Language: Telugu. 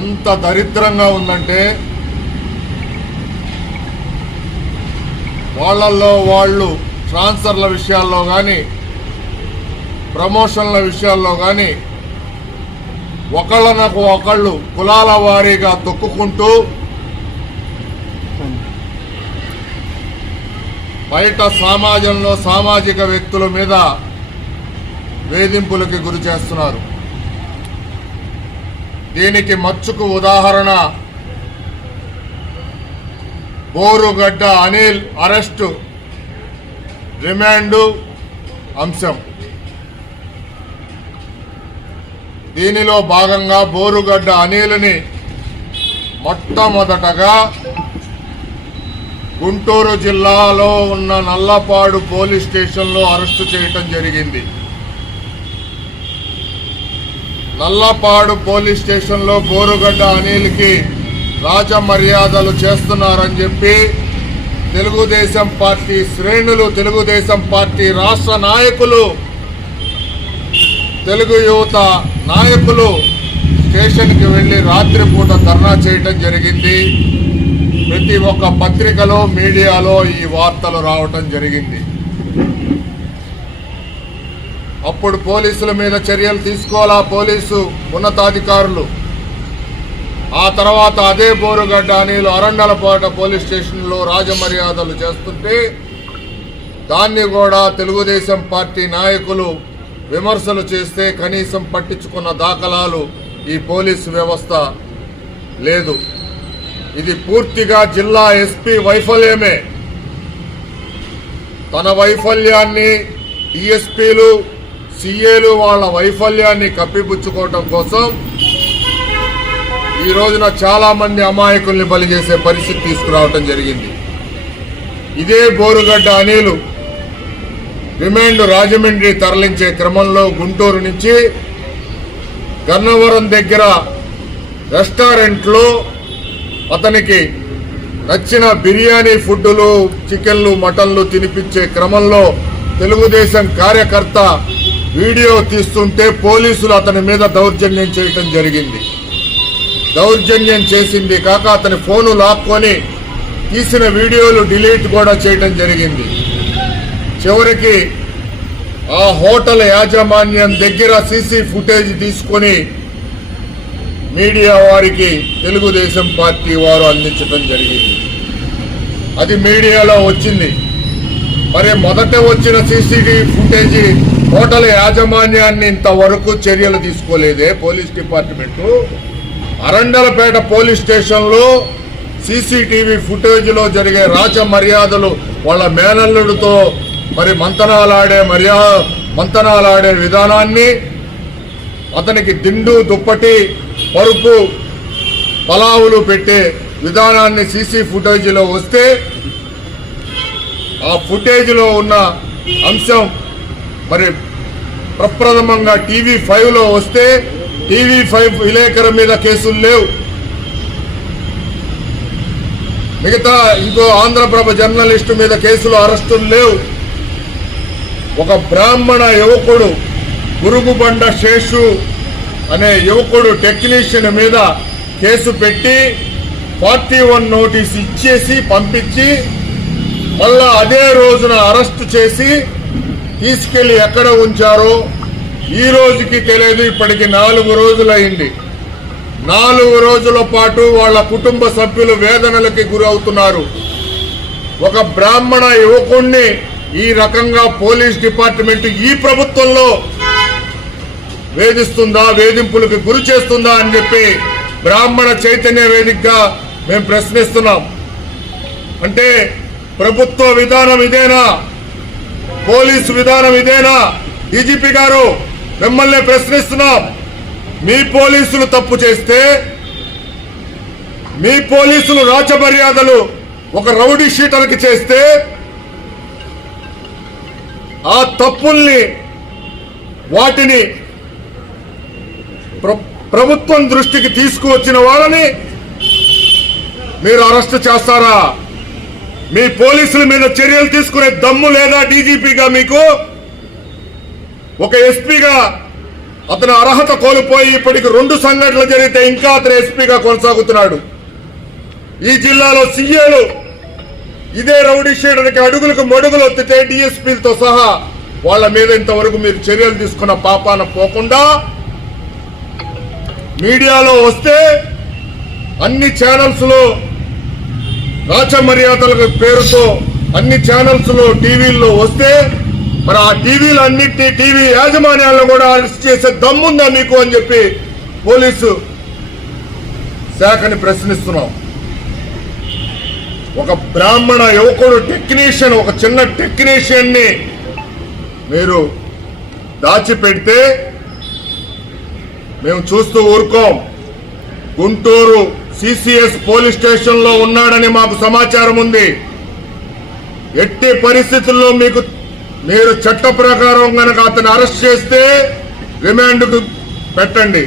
ఎంత దరిద్రంగా ఉందంటే వాళ్ళల్లో వాళ్ళు ట్రాన్స్ఫర్ల విషయాల్లో కానీ ప్రమోషన్ల విషయాల్లో కానీ ఒకళ్ళనకు ఒకళ్ళు కులాల వారీగా తొక్కుకుంటూ బయట సమాజంలో సామాజిక వ్యక్తుల మీద వేధింపులకి గురి చేస్తున్నారు దీనికి మచ్చుకు ఉదాహరణ బోరుగడ్డ అనిల్ అరెస్టు రిమాండు అంశం దీనిలో భాగంగా బోరుగడ్డ అనిల్ని మొట్టమొదటగా గుంటూరు జిల్లాలో ఉన్న నల్లపాడు పోలీస్ స్టేషన్లో అరెస్టు చేయటం జరిగింది నల్లపాడు పోలీస్ స్టేషన్లో బోరుగడ్డ రాజ రాజమర్యాదలు చేస్తున్నారని చెప్పి తెలుగుదేశం పార్టీ శ్రేణులు తెలుగుదేశం పార్టీ రాష్ట్ర నాయకులు తెలుగు యువత నాయకులు స్టేషన్కి వెళ్ళి రాత్రిపూట ధర్నా చేయటం జరిగింది ప్రతి ఒక్క పత్రికలో మీడియాలో ఈ వార్తలు రావటం జరిగింది అప్పుడు పోలీసుల మీద చర్యలు తీసుకోవాలా పోలీసు ఉన్నతాధికారులు ఆ తర్వాత అదే బోరుగడ్డ అనిలు అరండలపాట పోలీస్ స్టేషన్లో రాజమర్యాదలు చేస్తుంటే దాన్ని కూడా తెలుగుదేశం పార్టీ నాయకులు విమర్శలు చేస్తే కనీసం పట్టించుకున్న దాఖలాలు ఈ పోలీసు వ్యవస్థ లేదు ఇది పూర్తిగా జిల్లా ఎస్పీ వైఫల్యమే తన వైఫల్యాన్ని డిఎస్పీలు సీఏలు వాళ్ళ వైఫల్యాన్ని కప్పిపుచ్చుకోవటం కోసం ఈ రోజున చాలామంది అమాయకుల్ని బలి చేసే పరిస్థితి తీసుకురావటం జరిగింది ఇదే బోరుగడ్డ అనిలు రిమైండ్ రాజమండ్రి తరలించే క్రమంలో గుంటూరు నుంచి గన్నవరం దగ్గర రెస్టారెంట్లో అతనికి నచ్చిన బిర్యానీ ఫుడ్లు చికెన్లు మటన్లు తినిపించే క్రమంలో తెలుగుదేశం కార్యకర్త వీడియో తీస్తుంటే పోలీసులు అతని మీద దౌర్జన్యం చేయటం జరిగింది దౌర్జన్యం చేసింది కాక అతని ఫోను లాక్కొని తీసిన వీడియోలు డిలీట్ కూడా చేయటం జరిగింది చివరికి ఆ హోటల్ యాజమాన్యం దగ్గర సీసీ ఫుటేజ్ తీసుకొని మీడియా వారికి తెలుగుదేశం పార్టీ వారు అందించడం జరిగింది అది మీడియాలో వచ్చింది మరి మొదట వచ్చిన సీసీటీవీ ఫుటేజీ హోటల్ యాజమాన్యాన్ని ఇంతవరకు చర్యలు తీసుకోలేదే పోలీస్ డిపార్ట్మెంట్ అరండలపేట పోలీస్ స్టేషన్లో సీసీటీవీ ఫుటేజ్లో జరిగే రాచ మర్యాదలు వాళ్ళ మేనల్లుడితో మరి మంతనాలాడే మర్యా మంతనాలాడే విధానాన్ని అతనికి దిండు దుప్పటి పరుపు పలావులు పెట్టే విధానాన్ని సీసీ ఫుటేజీలో వస్తే ఆ ఫుటేజ్లో ఉన్న అంశం మరి ప్రప్రథమంగా టీవీ ఫైవ్లో వస్తే టీవీ ఫైవ్ విలేకరు మీద కేసులు లేవు మిగతా ఇంకో ఆంధ్రప్రభ జర్నలిస్టు మీద కేసులు అరెస్టులు లేవు ఒక బ్రాహ్మణ యువకుడు గురుగుబండ శేషు అనే యువకుడు టెక్నీషియన్ మీద కేసు పెట్టి ఫార్టీ వన్ నోటీస్ ఇచ్చేసి పంపించి మళ్ళా అదే రోజున అరెస్ట్ చేసి తీసుకెళ్లి ఎక్కడ ఉంచారో ఈ రోజుకి తెలియదు ఇప్పటికి నాలుగు రోజులైంది నాలుగు రోజుల పాటు వాళ్ళ కుటుంబ సభ్యులు వేదనలకి గురవుతున్నారు ఒక బ్రాహ్మణ యువకుణ్ణి ఈ రకంగా పోలీస్ డిపార్ట్మెంట్ ఈ ప్రభుత్వంలో వేధిస్తుందా వేధింపులకు గురి చేస్తుందా అని చెప్పి బ్రాహ్మణ చైతన్య వేదికగా మేము ప్రశ్నిస్తున్నాం అంటే ప్రభుత్వ విధానం ఇదేనా పోలీసు విధానం ఇదేనా డీజీపీ గారు మిమ్మల్ని ప్రశ్నిస్తున్నాం మీ పోలీసులు తప్పు చేస్తే మీ పోలీసులు రాజమర్యాదలు ఒక రౌడీ షీటర్కి చేస్తే ఆ తప్పుల్ని వాటిని ప్రభుత్వం దృష్టికి తీసుకువచ్చిన వాళ్ళని మీరు అరెస్ట్ చేస్తారా మీ పోలీసుల మీద చర్యలు తీసుకునే దమ్ము లేదా డీజీపీగా మీకు ఒక ఎస్పీగా అతను అర్హత కోల్పోయి ఇప్పటికి రెండు సంఘటనలు జరిగితే ఇంకా అతను ఎస్పీగా కొనసాగుతున్నాడు ఈ జిల్లాలో సీఏలు ఇదే రౌడీ షీడర్కి అడుగులకు మడుగులు ఒత్తితే డిఎస్పీలతో సహా వాళ్ళ మీద ఇంతవరకు మీరు చర్యలు తీసుకున్న పాపాన పోకుండా మీడియాలో వస్తే అన్ని ఛానల్స్లో మర్యాదల పేరుతో అన్ని ఛానల్స్లో టీవీల్లో వస్తే మరి ఆ టీవీలు అన్నింటినీ టీవీ యాజమాన్యాలను కూడా అరెస్ట్ చేసే దమ్ముందా మీకు అని చెప్పి పోలీసు శాఖని ప్రశ్నిస్తున్నాం ఒక బ్రాహ్మణ యువకుడు టెక్నీషియన్ ఒక చిన్న ని మీరు దాచిపెడితే మేము చూస్తూ ఊరుకోం గుంటూరు సిసిఎస్ పోలీస్ స్టేషన్లో ఉన్నాడని మాకు సమాచారం ఉంది ఎట్టి పరిస్థితుల్లో మీకు మీరు చట్ట ప్రకారం కనుక అతను అరెస్ట్ చేస్తే రిమాండ్కు పెట్టండి